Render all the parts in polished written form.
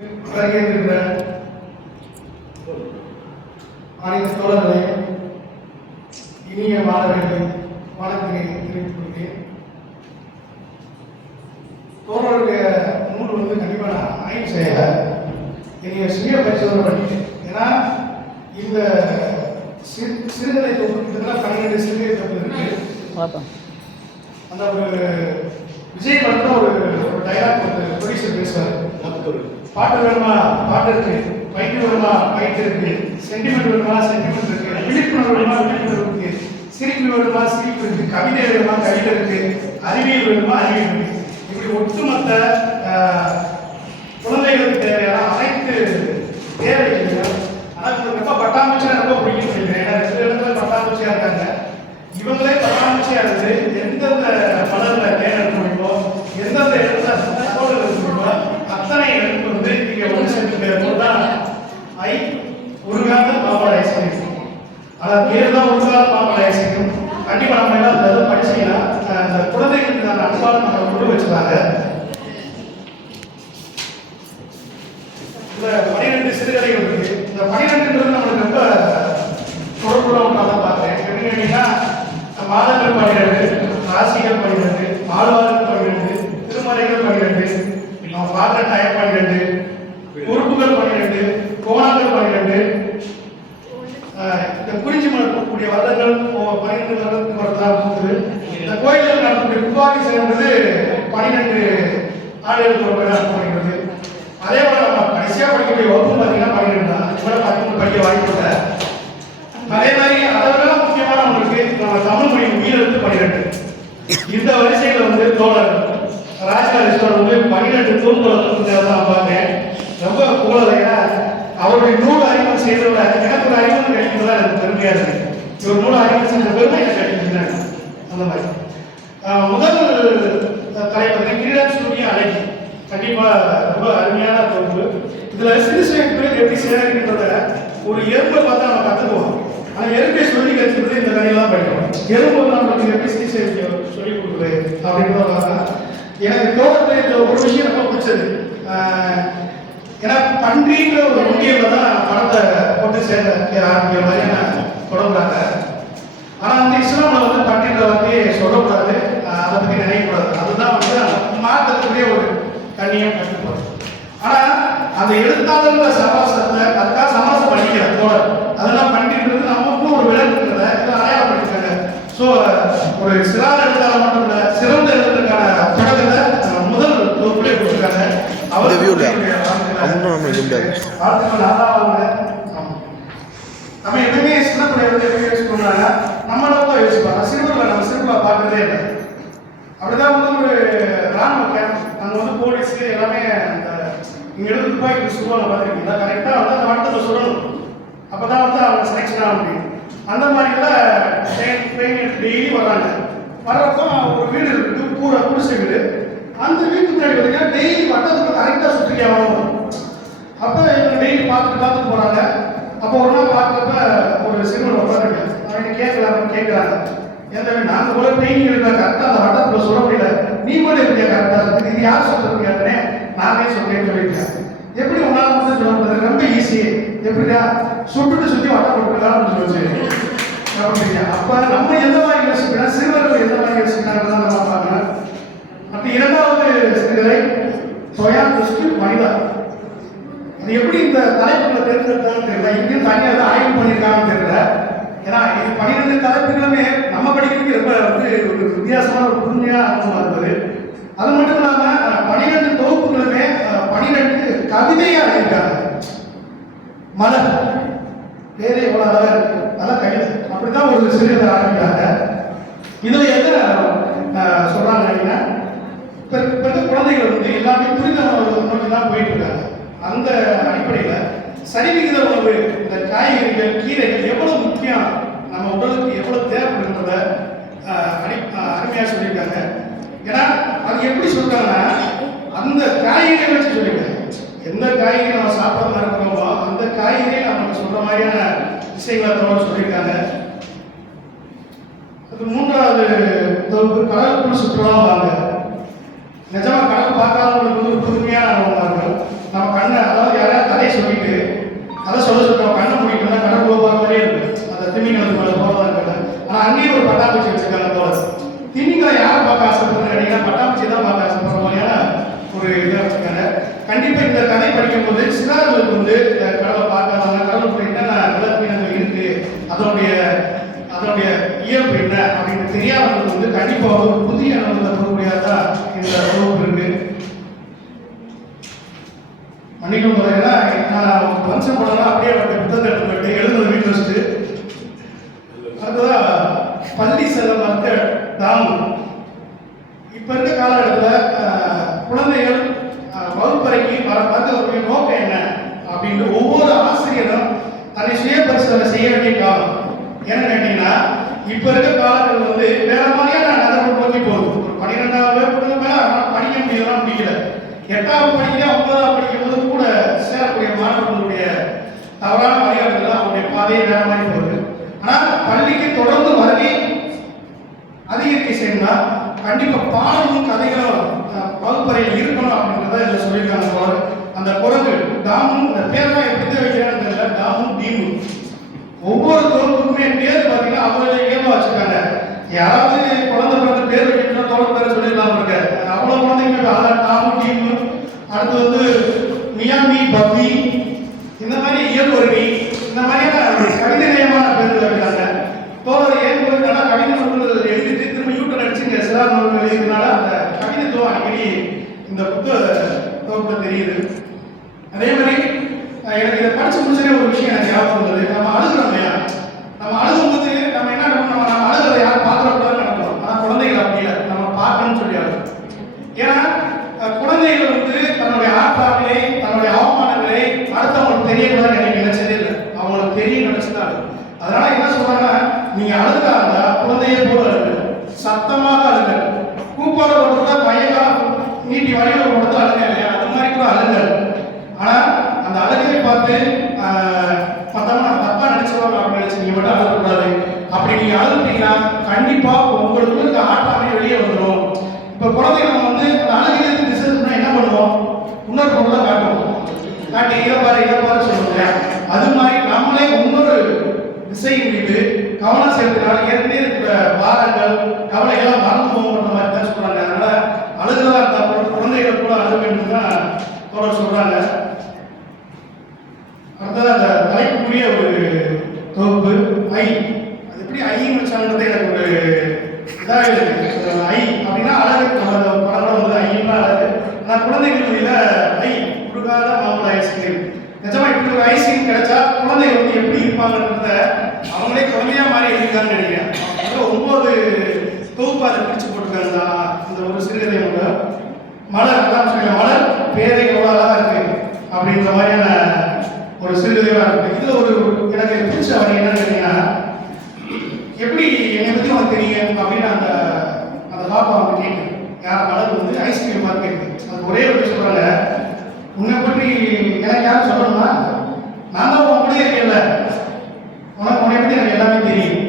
வருகின்ற அனைத்து தோழர்களே இனிய மாணவர்களை வணக்கத்தை தெரிவித்துக் கொள்கிறேன். தோழர்களுடைய நூல் கண்டிப்பாக நான் ஆய்வு செய்யலை, என்னைய சுய பரிசோதனை பண்ணிட்டேன். ஏன்னா இந்த சிறுகதை தொகுப்பு கிட்டத்தட்ட 12 சிறுகதை தொகுப்பு இருக்கு. அந்த ஒரு விஜய் படத்தில் ஒரு டைலாக் ப்ரொடியூசர் பேசுவார், பாட்டு வேணுமா பாட்டு இருக்கு, பைட்டு வேணுமா பைட்டு இருக்கு, சென்டிமெண்ட் வேணுமா சென்டிமெண்ட் இருக்கு, விழிப்புணர்வு வேணுமா விழிப்புணர்வு இருக்கு, சிரிப்பு வேணுமா சிரிப்பு இருக்கு, கவிதை வேணுமா கவிதை இருக்கு, அறிவியல் வேணுமா அறிவியல் இருக்கு. இப்படி ஒட்டுமொத்த குழந்தைகளுக்கு தேவையான அனைத்து தேவைகள். ஆனால் ரொம்ப பட்டாம்பூச்சியா ரொம்ப பிடிக்கும் சொல்லிக்கிறேன். ஏன்னா 2 இடத்துல பட்டாம்பூச்சியா இருக்காங்க. இவங்களே பட்டாம்பூச்சியா இருந்து எந்தெந்த மலர்ல தேன் எடுக்க முடியுமோ, எந்தெந்த இடத்துல தகவல் எடுக்க முடியுமோ அத்தனை எடுத்து இங்க ஒன்று சேர்த்து தான் உருகாத மாம்பழ ஐஸ்கிரீம். அதாவது பேர் தான் உருகாத மாம்பழ ஐஸ்கிரீம். கண்டிப்பா நம்ம எல்லாம் படிச்சீங்கன்னா அந்த குழந்தைகளுக்கு அந்த அன்பான நம்ம கொண்டு வச்சுருக்காங்க. இந்த 12 சிறுகதைகள் இருக்கு. இந்த 12ன்றது நம்மளுக்கு ரொம்ப தொடர்புள்ள ஒன்றாக பார்க்குறேன். எப்படின்னு கேட்டீங்கன்னா மாதங்கள் 12, ராசிகள் 12, ஆழ்வார்கள் 12, திருமலைகள் 12, நம்ம பார்க்குற டயம் 12, உறுப்புகள் 12, கோணங்கள் 12, இந்த குறிஞ்சி மலர்க்கூடிய வருடங்கள் 12 வருடத்துக்கு வரதான் போகுது. இந்த கோயில்கள் நடத்தக்கூடிய துப்பாக்கி சேர்ந்தது 12 ஆண்டுகளுக்கு ஒரு நடத்தப்படுகிறது. அதே போல நம்ம கடைசியா படிக்கக்கூடிய வகுப்பு பார்த்தீங்கன்னா 12 தான். அது போல 13 படிக்க வாய்ப்பு இல்லை. அதே மாதிரி அதெல்லாம் முக்கியமான உங்களுக்கு நம்ம தமிழ் மொழி உயிரெழுத்து 12. இந்த வரிசையில் தோழர் ராஜராஜேஸ்வரர் 12 தூண்களை தான் பார்த்தேன். ரொம்ப புகழதையா அவருடைய நூல் அறிமுகம் செய்தவரை எனக்கு ஒரு அறிமுகம் கிடைக்கிறதா எனக்கு பெருமையா இருக்கு. இவர் நூல் அறிமுகம் செய்த பெருமை எனக்கு கிடைக்கிறாங்க. அந்த மாதிரி முதல் தலைவர் கிரீடம் சூரிய அழகி கண்டிப்பா ரொம்ப அருமையான தொகுப்பு. இதுல சிறு சிறு எப்படி சேகரிக்கின்றத ஒரு எறும்பை பார்த்தா நம்ம கத்துக்குவோம். ஆனா எறும்பை சொல்லி கற்றுக்கிறது இந்த கதையெல்லாம் படிக்கணும். எறும்பு நம்மளுக்கு எப்படி சிறு சேகரிக்க சொல்லி கொடுக்குறது அப்படின்றத எனக்கு தோட்டத்தில் ஒரு விஷயம் ரொம்ப பிடிச்சது. ஏன்னா பன்றின்ற ஒரு முக்கியத்தில் தான் பணத்தை போட்டு சேர்க்க ஆரம்பிக்கிற மாதிரியான தொடங்குறாங்க. ஆனால் இஸ்லாமில் பன்றின்ற வார்த்தையை சொல்லக்கூடாது, அதை பற்றி நினைக்கக்கூடாது. அதுதான் மாற்றத்துக்குரிய ஒரு கண்ணியம் கற்றுக்கூடாது. ஆனால் அந்த எழுத்தாளர்ன்ற சமாசத்தை அதுக்காக சமாசம் பண்ணிக்கிற தோழர் அதெல்லாம் பண்ணின்றது நமக்கும் ஒரு விளக்குன்றத இதெல்லாம் அடையாளப்படுத்திருக்காங்க. ஸோ ஒரு சிறார் எழுத்தாளர் மட்டும் இல்லை, சிறந்த எழுத்துக்கான படத்துல முதல் தொகுப்புலேயே கொடுத்துருக்காங்க. அவர் நம்ம எப்பவுமே சின்னப்பட எப்படி யோசிக்கணும்னா நம்மளும் தான் யோசிப்பாங்க. சிறுவர்கள் நம்ம சிறுவா பார்க்கறதே இல்லை. அப்படிதான் ஒரு ராணுவ கேம்ப் அங்கே போலீஸ் எல்லாமே அந்த இங்கே எழுது துப்பாக்கி சுடுவாங்க பார்த்துருக்கீங்களா? கரெக்டாக அந்த வட்டத்தை சுடணும். அப்போதான் அவங்க செலெக்ஷன் ஆக முடியும். அந்த மாதிரிலாம் ட்ரெயின் டெய்லி வர்றாங்க. வர்றப்போ ஒரு வீடு இருக்குது, குடிசை வீடு. அந்த வீட்டு முன்னாடி பார்த்தீங்கன்னா டெய்லி வட்டத்துக்கு கரெக்டாக சுற்றிக்கே ஆகணும். அப்போ இவங்க டெய்லி பார்த்துட்டு போகிறாங்க. அப்போ ஒரு நாள் பார்க்குறப்ப ஒரு சிறுவன் உட்காந்துருக்கு. அவங்க கேட்குறாங்க, எந்த நாங்கள் கூட ட்ரெயினிங் இருந்தால் கரெக்டாக அந்த வட்டத்தில் சொல்ல முடியல, நீ கூட இருக்கியா கரெக்டாக இருக்குது, இது யார் சொல்கிறது கேட்டனே நானே சொல்றேன்னு சொல்லியிருக்கேன். எப்படி உங்களால் சொல்ல முடியாது? ரொம்ப ஈஸி. எப்படியா சுட்டுட்டு சுற்றி வட்டம் போட்டுருக்கான்னு சொல்லி அப்படிங்க. அப்போ நம்ம எந்த மாதிரி யோசிக்கணும், சிறுவர்கள் எந்த மாதிரி யோசிக்கிறாங்க நம்ம பார்க்கணும். அப்போ 2வது சிறுகதை சுயா திருஷ்டி மனிதா. அது எப்படி இந்த தலைப்புகளை தேர்ந்தெடுத்தான்னு தெரியல. இங்கேயும் தனியாக தான் ஆய்வு பண்ணியிருக்காங்கன்னு தெரியல. ஏன்னா இது 12 தலைப்புகளுமே நம்ம படிக்கிறதுக்கு ரொம்ப ஒரு வித்தியாசமான ஒரு புதுமையான அனுபவமாக இருந்தது. அது மட்டும் இல்லாமல் 12 தொகுப்புகளுமே 12 கவிதையாக எழுதியிருக்காங்க. மலர் பேரே எவ்வளோ அழகாக இருக்கு, அதான் கவிதை. அப்படித்தான் ஒரு சிறுகதை ஆரம்பிக்கிறாங்க. இதில் என்ன சொல்கிறாங்க அப்படின்னா, இப்போ குழந்தைகள் எல்லாமே துரித உணவு நோக்கி தான் போயிட்டு இருக்காங்க. அந்த அடிப்படையில் சரிவிகித உணவு, இந்த காய்கறிகள் கீரைகள் எவ்வளோ முக்கியம், நம்ம உடலுக்கு எவ்வளோ தேவைப்படுன்றத அருமையாக சொல்லியிருக்காங்க. ஏன்னா அது எப்படி சொல்றாங்கன்னா அந்த காய்கறியை வச்சு சொல்லியிருக்காங்க. எந்த காய்கறி நம்ம சாப்பிட்ற மாதிரி இருக்கிறோமோ அந்த காய்கறியை நமக்கு சொல்ற மாதிரியான விஷயங்களை சொல்லியிருக்காங்க. அது 3வது தொகுப்பு கடலுக்குள் சுற்றுலா வாங்க. நிஜமா கடல் பார்க்காதவங்களுக்கு ஒரு புதுமையான அனுபவமாக இருக்கும். நம்ம கண்ணை அதை சொல்லிட்டோம். கண்ணை முடிக்கணும், கடற்குள்ள போகிற மாதிரியே இருக்கு. அந்த திமிங்கலத்துக்கு மேலே போகிறதா இருக்காங்க. ஆனால் அங்கேயும் ஒரு பட்டாம்பூச்சி வச்சிருக்காங்க போல. திமிங்கலம் யாரை பார்க்க ஆசைப்படுறது கேட்டீங்கன்னா பட்டாம்பூச்சி தான் பார்க்க ஆசைப்படுற மாதிரியான ஒரு இதாக வச்சுருக்காங்க. கண்டிப்பாக இந்த கதை படிக்கும்போது சிறார்களுக்கு வந்து கடலை பார்க்காதவங்க, கடலுக்குள்ள என்னென்ன நிலப்பினங்கள் இருக்கு, அதனுடைய இயல்பு என்ன அப்படின்னு தெரியாதவங்களுக்கு வந்து கண்டிப்பாக ஒரு புதிய அனுபவத்தை கொடுக்கக்கூடியதான் இந்த தொகுப்பு இருக்கு. மன்னிக்கும் முறையில நான் வம்சம் போனா அப்படியே புத்தகத்தை எடுத்து போயிட்டு எழுதுறது வீட்டு வச்சுட்டு அடுத்ததான் பள்ளி செல்லும் மக்கள் தாம். இப்ப இருக்க காலகட்டத்தில் குழந்தைகள் வகுப்பறைக்கு வரக்கூடிய நோக்கம் என்ன அப்படின்ட்டு ஒவ்வொரு ஆசிரியரும் தன்னை சுய பரிசோதனை செய்ய வேண்டிய காலம். ஏன்னு கேட்டீங்கன்னா இப்ப இருக்க காலங்கள் வந்து வேற மாதிரியான நகரம் நோக்கி போகுது. ஒரு 12வது மேல படிக்க முடியல. 8வது படிக்க 9வது படிக்கும்போது கூட சேரக்கூடிய மாணவர்களுடைய தவறான வழிகாட்டுதல் அவருடைய பாதையை வேற மாதிரி போகுது. ஆனா பள்ளிக்கு தொடர்ந்து வருகை அதிகரிக்க செய்யணும்னா கண்டிப்பா பாடமும் கதைகளும் வகுப்பறையில் இருக்கணும் அப்படின்றத இதில் சொல்லியிருக்காங்க. அந்த குரங்கு டாமும் இந்த பேர்லாம் எப்படி வைக்கிறான்னு தெரியல. டாமும் டீமும் ஒவ்வொரு தோல்வுக்குமே பேர் பார்த்தீங்கன்னா அவங்களே இயல்பா வச்சிருக்காங்க. யாராவது குழந்தை பிறந்த பேர் வைக்கணும் தோல் பேர் சொல்லிடலாம் இருக்க. அவ்வளவு குழந்தைங்க டாமும் டீமும் அடுத்து வந்து மியாமி பப்பி இந்த மாதிரி இயல்பொருவி இந்த மாதிரியான கவிதை நயமான பேர்கள் வைக்கிறாங்க. தோழர் ஏன் போயிருக்காங்கன்னா கவிதை நூல்கள் எழுதிட்டு திரும்ப யூட்டன் அடிச்சுங்க சிறார் நூல்கள் எழுதினால அந்த கவிதைத்துவம் அடிக்கடி இந்த தொகுப்புல தெரியுது. அதே மாதிரி எனக்கு இதை படிச்சு முடிச்சதே ஒரு விஷயம் எனக்கு ஞாபகம் வந்தது. நம்ம அழுகிறோம் இல்லையா, நம்ம அழுகும்போது நம்ம என்ன நினைப்போம், நம்ம அழுகிறத யாரும் பார்க்கக்கூடாதுன்னு நினைப்போம். ஆனால் குழந்தைகள் அப்படி இல்லை, நம்ம பார்க்கணும்னு சொல்லி அழுகும். ஏன்னா குழந்தைகள் வந்து தன்னுடைய ஆற்றாமையை தன்னுடைய அவமானங்களை அடுத்தவங்களுக்கு தெரியக்கூடாது எனக்கு நினைச்சதே இல்லை. அவங்களுக்கு தெரிய நினைச்சுதான். அதனால என்ன சொல்றாங்கன்னா நீங்க அழுதாங்க குழந்தைய போல அழுங்க, சத்தமாக அழுங்க, கூப்பாடு கொடுத்தா மையெல்லாம் நீட்டி வழியில கொடுத்தா அழுங்க இல்லையா, அது மாதிரி கூட அழுங்க. ஆனா அந்த அழுகையை பார்த்து மத்தவங்க தப்பா நினைச்சவங்க அப்படின்னு நினைச்சு நீங்க மட்டும் அழுகக்கூடாது. அப்படி நீங்க அழுதுட்டீங்கன்னா கண்டிப்பா உங்களுக்கு இந்த ஆட்டாமை வெளியே வந்துடும். இப்ப குழந்தைங்க வந்து அந்த அழுகையிலிருந்து திசை என்ன பண்ணுவோம், இன்னொரு பொருளை காட்டுவோம், காட்டி இதை பாரு சொல்லுங்க. அது மாதிரி நம்மளே இன்னொரு திசையின் மீது கவனம் செலுத்தினாலும் ஏற்கனவே இருக்கிற பாரங்கள் கவலைகள்லாம் மறந்து போகிற மாதிரி தான் சொல்றாங்க. அதனால அழுகிறதா இருந்தால் குழந்தைகள் கூட அழுக வேண்டும் தான் தொடர் சொல்றாங்க. அடுத்தது அந்த தலைப்புக்குரிய ஒரு தொகுப்பு ஐ. அது எப்படி ஐன்னு வச்சாங்கிறது எனக்கு ஒரு இதாக இருக்கு. ஐ அப்படின்னா அழகு, படம் வந்து ஐன்னா அழகு. ஆனால் குழந்தைகள் மொழியில ஐ கொடுக்காத மாம்பழ ஐஸ்கிரீம். நிஜமா இப்படி ஒரு ஐஸ்கிரீம் கிடைச்சா குழந்தைகள் வந்து எப்படி இருப்பாங்கன்றத அவங்களே குழந்தையா மாதிரி இருக்காங்கன்னு நினைக்கிறேன். 9 தொகுப்பு அதை பிரிச்சு போட்டுருக்காங்க. இந்த ஒரு சிறுகதை மலர் தான் சொல்ல, மலர் பேரை எவ்வளோ அழகா இருக்கு அப்படின்ற மாதிரியான ஒரு சிறுகதையா இருக்கு. இதுல ஒரு எனக்கு பிடிச்ச வரி என்னன்னு கேட்டீங்கன்னா, எப்படி என்னை பத்தி உனக்கு தெரியும் அப்படின்னு அந்த பாப்பா வந்து கேட்கு. யார் மலர் வந்து ஐஸ்கிரீம் மாதிரி கேட்கு. அது ஒரே ஒரு சொல்றாங்க, உன்னை பற்றி எனக்கு யாரும் சொல்லணுமா, நான் தான் உன் கூட இருக்கேன்ல, உன்னை பத்தி எனக்கு எல்லாமே தெரியும்,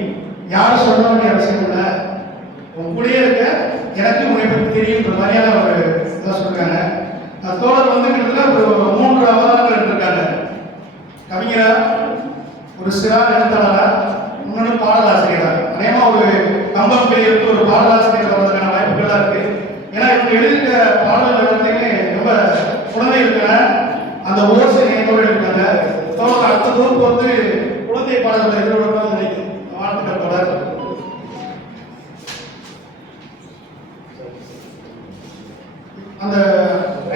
யாரும் சொல்ல வேண்டிய அவசியம் இல்லை, உன் கூடயே இருக்க எனக்கு உன்னை பற்றி தெரியுன்ற மாதிரியான ஒரு இதாக சொல்லிருக்காங்க. தோழர் வந்து கிட்டத்தட்ட ஒரு 3 அவதாரங்கள் எடுத்திருக்காங்க. கவிஞரா, ஒரு சிறார் எழுத்தாளரா, இன்னொன்று பாடலாசிரியரா. அநேகமா ஒரு கம்பெனியிலிருந்து ஒரு பாடலாசிரியர் வர்றதுக்கான வாய்ப்புகள்லாம் இருக்கு. ஏன்னா இப்போ எழுதிக்க பாடல்கள் எல்லாத்தையுமே ரொம்ப குழந்தை இருக்கிற அந்த ஓசை நேயத்தோடு எடுக்கிறாங்க. தோழர் அடுத்த தொகுப்பு வந்து குழந்தை பாடல்கள் எதிர்பார்க்கலாம் நினைக்கிறேன். வாழ்த்துக்கள் தொடர். அந்த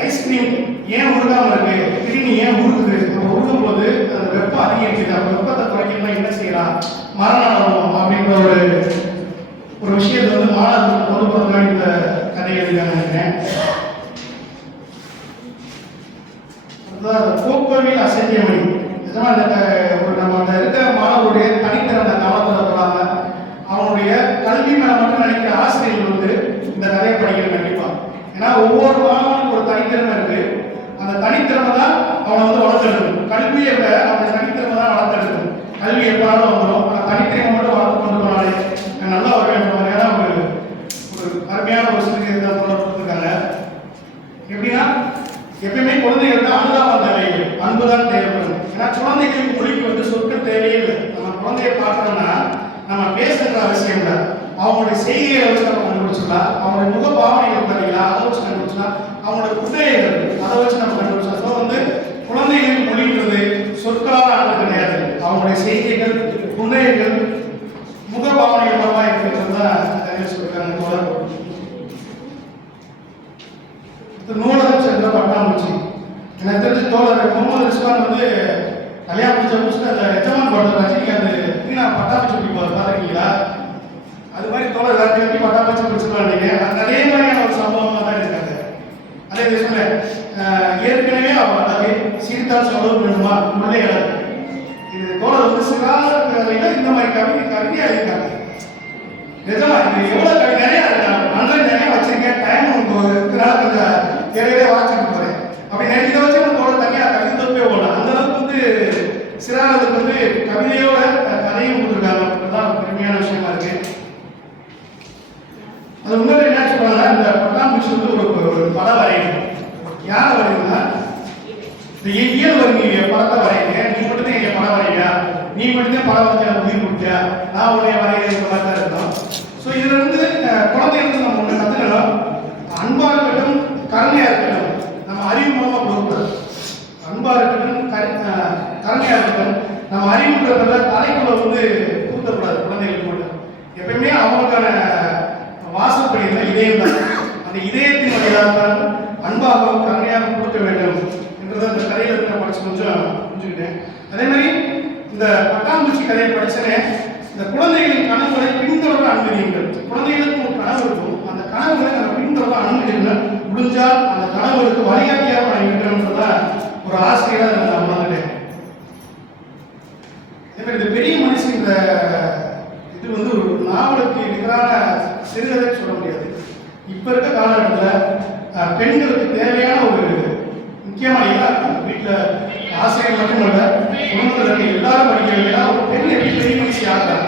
ஐஸ்கிரீம் ஏன் உருகாம இருக்கு, திடீர்னு ஏன் உருகுது, நம்ம உருகும் போது அந்த வெப்பம் அதிகரிக்குது. அந்த வெப்பத்தை குறைக்கணும்னா என்ன செய்யலாம், மரணம் அப்படின்ற ஒரு விஷயத்தை வந்து மாணவர்கள் பொதுப்பதற்காக இந்த கதையை எழுதினாங்க நினைக்கிறேன். கோக்கோவில் அசைக்கிய மொழி. நிஜமா ஒரு நம்ம அந்த இருக்க மாணவருடைய தனித்திறந்த கவனத்தில் போடாம அவனுடைய கல்வி மேல மட்டும் நினைக்கிற ஆசிரியர்கள் வந்து இந்த கதையை படிக்கணும் கண்டிப்பா. ஏன்னா ஒவ்வொரு மாணவனுக்கு ஒரு தனித்திறமை இருக்கு. அந்த தனித்திறமை தான் அவனை வந்து வளர்த்தெடுக்கும். கல்வியை விட அவனுடைய தனித்திறமை தான் வளர்த்தெடுக்கும். கல்வி எப்போனாலும் வந்துடும், ஆனால் தனித்திறமை மட்டும் வளர்த்து கொண்டு போனாலே நல்லா வருவேன்ற மாதிரியான ஒரு அருமையான ஒரு சிறுகதை தான் கொடுத்துருக்காங்க. எப்படின்னா எப்பயுமே குழந்தைகள் தான் அனுதாபம் தேவை, அன்புதான் தேவைப்படும். ஏன்னா குழந்தைகள் நம்ம பேசுகிற அவசியம் இல்லை. அவங்களுடைய செய்திகளை வச்சு நம்ம கண்டுபிடிச்சிடலாம். அவங்களுடைய முக பாவனைகள் பார்த்தீங்களா, அதை வச்சு கண்டுபிடிச்சலாம். அவங்களோட குட்டைகள் அதை வச்சு நம்ம கண்டுபிடிச்சலாம். ஸோ வந்து குழந்தைகளின் மொழின்றது சொற்களால் ஆனது கிடையாது. அவங்களுடைய செய்திகள், குட்டைகள், முக பாவனைகள் மூலமாக இருக்கிறது தான் சொல்லியிருக்காங்க. நூலகம் சென்ற பட்டாம்பூச்சி. எனக்கு தெரிஞ்ச தோழர் முகமது ரிஸ்வான் வந்து கல்யாணம் முடிச்ச அந்த எஜமான் பாட்டு ரஜினிகாந்த் பட்டாம்பூச்சி பிடிப்பார் பார்த்துருக்கீங்களா? அது மாதிரி தோழர் எப்படி பட்டாம்பூச்சி பிடிச்சிருவாங்க. அதே மாதிரியான ஒரு சம்பவமாக தான் இருக்காங்க. அதே சொல்ல ஏற்கனவே அதாவது சீர்தால் சொல்ல வேண்டுமா உள்ளே இது தோழர் வந்து சிறார் இந்த மாதிரி கவிதையாக இருக்காங்க. நிஜமா இது எவ்வளோ கவி நிறையா இருக்காங்க. அன்றைய நிறைய வச்சிருக்கேன். டைம் இருக்கிறனால கொஞ்சம் நிறையவே வாட்சிட்டு போகிறேன். அப்படி நிறைய இதை வச்சு நம்ம தோழர் தனியாக கவிதை தொப்பே போடலாம். அந்த அளவுக்கு வந்து சிறாருக்கு வந்து கவிதையோட கதையும் கொடுத்துருக்காங்க. அதுதான் பெருமையான விஷயமா இருக்கு. அது முன்னாடி என்ன சொல்றாங்கன்னா, இந்த பட்டாம்பூச்சி வந்து ஒரு படம் வரையணும். யாரை வரையணும்னா, இந்த இயல் வரைய படத்தை வரையுங்க. நீ மட்டும்தான் எங்க படம் வரையா, நீ மட்டும்தான் படம் வரைஞ்ச உயிர் கொடுத்தியா, நான் உடைய வரைய இந்த மாதிரி தான் இருக்கணும். ஸோ இதுல இருந்து குழந்தைகளுக்கு நம்ம ஒன்று கத்துக்கணும். அன்பா இருக்கட்டும், கருணையா இருக்கட்டும், நம்ம அறிவு மூலமா கொடுக்கக்கூடாது. அன்பா இருக்கட்டும், கருணையா இருக்கட்டும், நம்ம அறிவுன்றத தலைக்குள்ள வந்து கூட்டக்கூடாது. குழந்தைகளுக்கு மட்டும் எப்பயுமே அவங்களுக்கான வாசப்படி இதயம் தான். அந்த இதயத்தின் வழியாக அன்பாகவும் கருணையாக கொடுக்க வேண்டும் என்றதை அந்த கதையில நான் படிச்சு கொஞ்சம் புரிஞ்சுக்கிட்டேன். அதே மாதிரி இந்த பட்டாம்பூச்சி கதையை படிச்சனே, இந்த குழந்தைகளின் கனவுகளை பின்தொடர அனுமதியுங்கள். குழந்தைகளுக்கு ஒரு கனவு இருக்கும். அந்த கனவுகளை நம்ம பின்தொடர அனுமதியுங்கள். முடிஞ்சால் அந்த கனவுகளுக்கு வழிகாட்டியாக நான் இருக்கிறோம்ன்றதான் ஒரு ஆசிரியராக நான் உணர்ந்துட்டேன். அதே மாதிரி இந்த பெரிய மனுஷன் இந்த இது வந்து ஒரு நாவலுக்கு நிகரான சிறுகதை சொல்ல முடியாது. இப்ப இருக்க காலகட்டத்தில் பெண்களுக்கு தேவையான ஒரு முக்கியமான எல்லாருக்கும் வீட்டில் ஆசிரியர் மட்டுமல்ல, குடும்பத்தில் இருக்க எல்லாரும் படிக்க வேண்டிய ஒரு பெண் எப்படி பெரிய மனுஷி ஆகிறாங்க.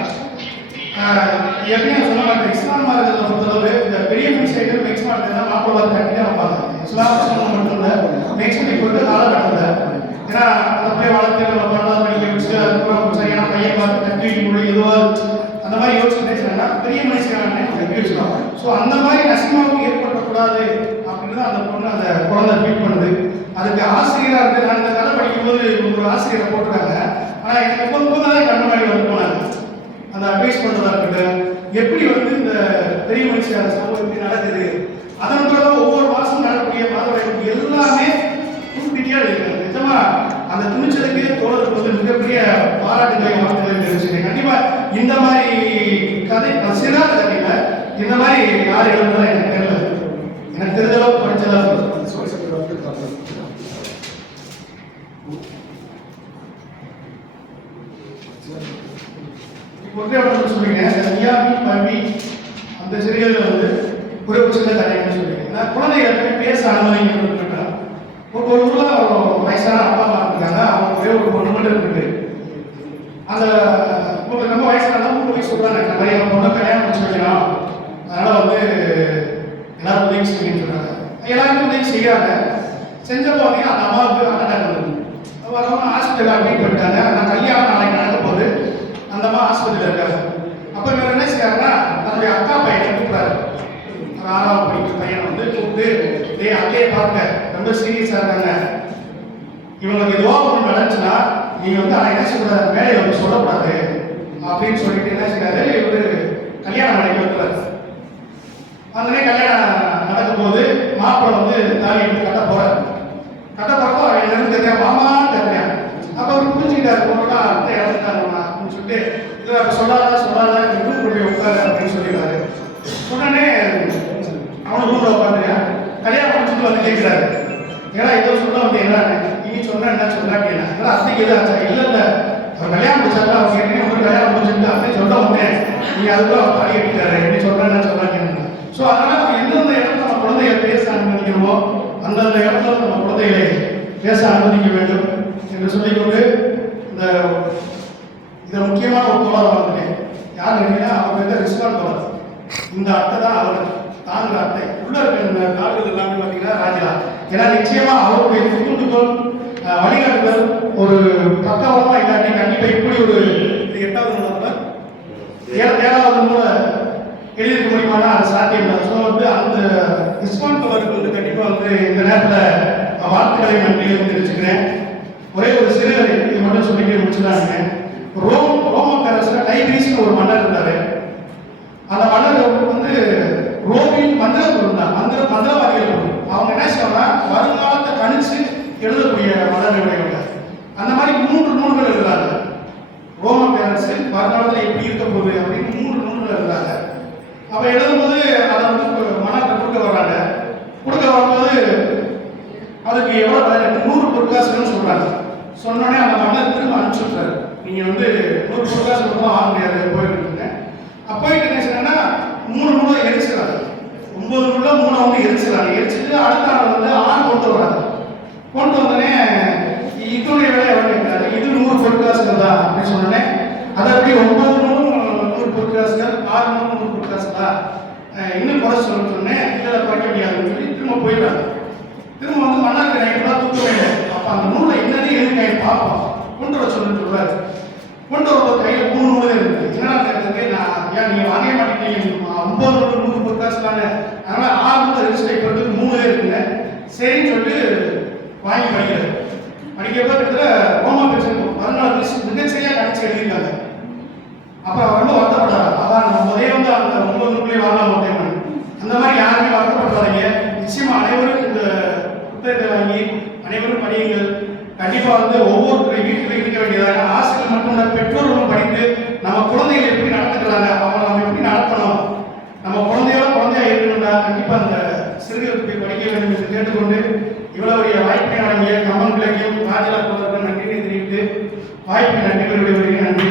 எப்படியும் சொல்ல மாட்டேன். இஸ்லாம் மார்க்கத்தை பொறுத்தளவு இந்த பெரிய மனுஷன் மிக்ஸ் மாட்டேன்னா மாப்பிள்ளை கட்டிதான் வைப்பாங்க. இஸ்லாம் மட்டும் இல்லை, மேக்ஸிமம் இப்போ இருக்க காலகட்டத்தில் ஏன்னா அந்த போய் வளர்த்து நம்ம பண்ணாத படிக்க வச்சு அதுக்கப்புறம் சரியான பையன் பார்த்து கட்டி மொழி எதுவாக அந்த மாதிரி யோசிச்சு பேசுறாங்கன்னா பெரிய மனுஷன் கட்டி வச்சுக்கலாம். ஸோ அந்த மாதிரி நசிமாவுக்கு ஏற்படக்கூடாது அப்படின்னு அந்த பொண்ணு அந்த குழந்தை ட்ரீட் பண்ணுது. அதுக்கு ஆசிரியராக இருக்கு. நான் இந்த கதை படிக்கும்போது ஒரு ஆசிரியரை போட்டுருக்காங்க. ஆனால் எனக்கு எப்போது தான் கண்ணு மாதிரி வந்து போனாங்க. அந்த அட்வைஸ் பண்ணுறதா இருக்கட்டும், எப்படி வந்து இந்த பெரிய மனுஷன் சம்பவம் எப்படி நடக்குது, அதன் பிறகு ஒவ்வொரு மாதம் நடக்கக்கூடிய மாதவிடாய் எல்லாமே குறிப்பிட்டியாக இருக்கு. நிஜமா அந்த துணிச்சலுக்கு தோழருக்கு வந்து மிகப்பெரிய பாராட்டுகளை வாழ்த்துக்களை தெரிவிச்சுட்டேன். கண்டிப்பாக இந்த மாதிரி கதை சிறாத கதையில இந்த மாதிரி யார் எழுதுறா எனக்கு தெரியல. எனக்கு தெரிஞ்ச அளவுக்கு படிச்சதா சொல்லுங்க. அந்த சிறுகள் வந்து குறைபட்ச கதைன்னு சொல்லுங்க. நான் குழந்தைகளுக்கு பேச அனுமதிக்கணும். ஒரு ஊர்ல வயசான அப்பா அம்மா இருக்காங்க. அவங்க ஒரே ஒரு பொண்ணு மட்டும் இருக்கு. அந்த உங்களுக்கு ரொம்ப வயசான போய் சொல்றாங்க, இந்த மாதிரி அவங்க பொண்ணு கல்யாணம் முடிச்சு வைக்கணும், அதனால வந்து எல்லாரும் உதவி செய்யணும்னு சொல்றாங்க. எல்லாருமே உதவி செய்யறாங்க. செஞ்சப்போ பார்த்தீங்கன்னா அந்த அம்மாவுக்கு அட்டாக் வந்து வரவங்க ஹாஸ்பிட்டல் அட்மிட் பண்ணிட்டாங்க. நான் கல்யாணம் நாளைக்கு நடக்க போது அந்த அம்மா ஹாஸ்பிட்டலில் இருக்காங்க. அப்போ இவர் என்ன செய்யறாருன்னா தன்னுடைய அக்கா பையனை கூப்பிடாரு. 6ஆவது படிக்கிற பையனை வந்து கூப்பிட்டு அத்தையை பார்க்க ரொம்ப சீரியஸாக இருக்காங்க, இவங்களுக்கு இதுவா ஒன்று நடந்துச்சுன்னா நீங்க வந்து என்ன சொல்ற மேலே வந்து சொல்லக்கூடாது அப்படின்னு சொல்லிட்டு என்ன செய்யறாரு, இவரு கல்யாணம் நடக்க வைக்கிறாரு. அங்கே கல்யாணம் நடக்கும் போது மாப்பிள்ளை வந்து தாலி எடுத்து கட்ட போறாரு. கட்ட போறப்போ அவன் இருந்து மாமான்னு கத்துறேன். அப்போ அவர் புரிஞ்சுக்கிட்டாரு, போனா அத்தை இறந்துட்டாங்க அப்படின்னு சொல்லிட்டு இல்லை அப்போ சொல்லாத ரூம் போய் உட்காரு அப்படின்னு சொல்லிடுறாரு. உடனே அவனை ரூம்ல உட்காந்துங்க கல்யாணம் முடிச்சுட்டு வந்து கேட்கிறாரு, ஏன்னா ஏதோ சொல்ல வந்து என்ன நீ சொன்ன என்ன சொல்றா கேட்கலாம். அத்தைக்கு எது ஆச்சா இல்லை இல்லை அவர் கல்யாணம் முடிச்சாரு, அவர் கேட்டீங்க உங்களுக்கு கல்யாணம் முடிச்சுட்டு அத்தை சொல்ல வந்தேன், நீங்க அதுக்கும் அவர் தாலி கட்டிட்டாரு எப்படி சொல்றா என்ன சொல்றா கேட்கணும். ஸோ அதனால எந்தெந்த இடத்துல நம்ம குழந்தைகளை பேச அனுமதிக்கிறோமோ அந்தந்த இடத்துல நம்ம குழந்தைகளை பேச அனுமதிக்க வேண்டும் என்று சொல்லிக்கொண்டு இதை முக்கியமான ஒரு தோழர் வந்துட்டேன். யார் கேட்டீங்கன்னா அவங்க வந்து ரிஸ்வான் தோழர். இந்த அட்டை தான் அவர் தாங்குற அட்டை. உள்ள இருக்க நாடுகள் எல்லாமே பார்த்தீங்கன்னா ராஜா. ஏன்னா நிச்சயமா அவருடைய தூண்டுகோள் வழிகாட்டுதல் ஒரு பக்கவாதமா இல்லாட்டி கண்டிப்பா இப்படி ஒரு 8வது ஏழாவது நூலை எழுதியிருக்க முடியுமானா அது சாத்தியம் இல்லை. ஸோ வந்து அந்த இஸ்மான் அவருக்கு வந்து கண்டிப்பாக வந்து இந்த நேரத்தில் வாழ்த்துக்களை நன்றியும் தெரிவிச்சுக்கிறேன். ஒரே ஒரு சிறு இது மட்டும் சொல்லிட்டு முடிச்சுதாங்க. ரோம பேரரசில் டைகிரிஸ்னு ஒரு மன்னர் இருந்தார். அந்த மன்னர் வந்து ரோமின் மந்திரம் இருந்தார், மந்திரவாதிகள். அவங்க என்ன செய்வாங்கன்னா வருங்காலத்தை கணிச்சு எழுதக்கூடிய மன்னர்களுடைய அந்த மாதிரி 3 நூல்கள் எழுதுறாங்க. ரோம பேரரசு வருங்காலத்தில் எப்படி இருக்க போகுது அப்படின்னு 3 நூல்கள் எழுதுறாங்க. அப்ப எழுதும்போது அதை வந்து மன்னர் கொடுக்க வர்றாங்க. கொடுக்க வரும்போது அதுக்கு எவ்வளவு விலை 100 பொற்காசுன்னு சொல்றாங்க. சொன்னோடனே அந்த மன்னர் திரும்ப அனுப்பிச்சுட்டாரு, நீங்க வந்து 100 பொற்காசு கொடுத்தா வாங்க முடியாது போயிட்டு. போயிட்டு என்ன செய்யணும்னா 3 நூலை எரிச்சுறாங்க. 9 நூல்ல 3 வந்து எரிச்சுறாங்க. எரிச்சுட்டு அடுத்த நாள் வந்து 6 கொண்டு வராங்க. கொண்டு வந்தோடனே இதனுடைய விலை எவ்வளவு கேட்கிறாரு, இது 100 பொற்காசுகள் தான் அப்படின்னு சொன்னோடனே அதை அப்படி 9 நூலும் 100 பொற்காசுகள், 6 நூலும் 100 பொற்காசுகளா, இன்னும் குறை சொன்னேன் இதில் குறைக்க முடியாதுன்னு சொல்லி திரும்ப போயிட்டாங்க. திரும்ப வந்து மன்னருக்கு நைட்டு தான் தூக்க வேண்டும். அப்போ அந்த நூலை என்னன்னு எதுக்கு பார்ப்போம், கொண்டு வர சொல்லுன்னு சொல்றாரு. கொண்டு வரும்போது கையில் 3 நூல் இருக்கு. என்னடா கேட்கறதுக்கு, நான் ஏன் நீங்கள் வாங்க மாட்டேங்கிறீங்க, 9 நூல் 100 பொற்காசு தானே, அதனால 6 நூல் ரெஜிஸ்டர் பண்ணுறதுக்கு 3 இருக்குங்க, சரின்னு சொல்லிட்டு வாங்கி படிக்கிறார். படிக்கிறப்ப கிட்டத்தட்ட ரோமா பேசுறது வருங்கால மிகச்சரியாக கணிச்சு எழுதியிருக்காங்க. அப்போ அவர் ரொம்ப வருத்தப்பட்டார். அதான் நம்ம முதலே வந்து அந்த 9 நூல்களே வாங்க மாட்டேன். அந்த மாதிரி யாருமே வருத்தப்படாதீங்க. நிச்சயமா அனைவரும் இந்த புத்தகத்தை வாங்கி அனைவரும் படியுங்கள். கண்டிப்பா வந்து ஒவ்வொரு வீட்டில் இருக்க வேண்டியதாக ஆசிரியர் மட்டும் பெற்றோர்களும் படித்து நம்ம குழந்தைகள் எப்படி நடத்துக்கிறாங்க, அவங்க நம்ம எப்படி நடத்தணும், நம்ம குழந்தையா இருக்கணும்னா கண்டிப்பா அந்த சிறுகளுக்கு படிக்க வேண்டும் என்று கேட்டுக்கொண்டு இவ்வளவு வாய்ப்பை வழங்கிய கம்பன் கிழக்கையும் ராஜலா நன்றியை தெரிவித்து வாய்ப்பு நன்றிகளுடைய நன்றி.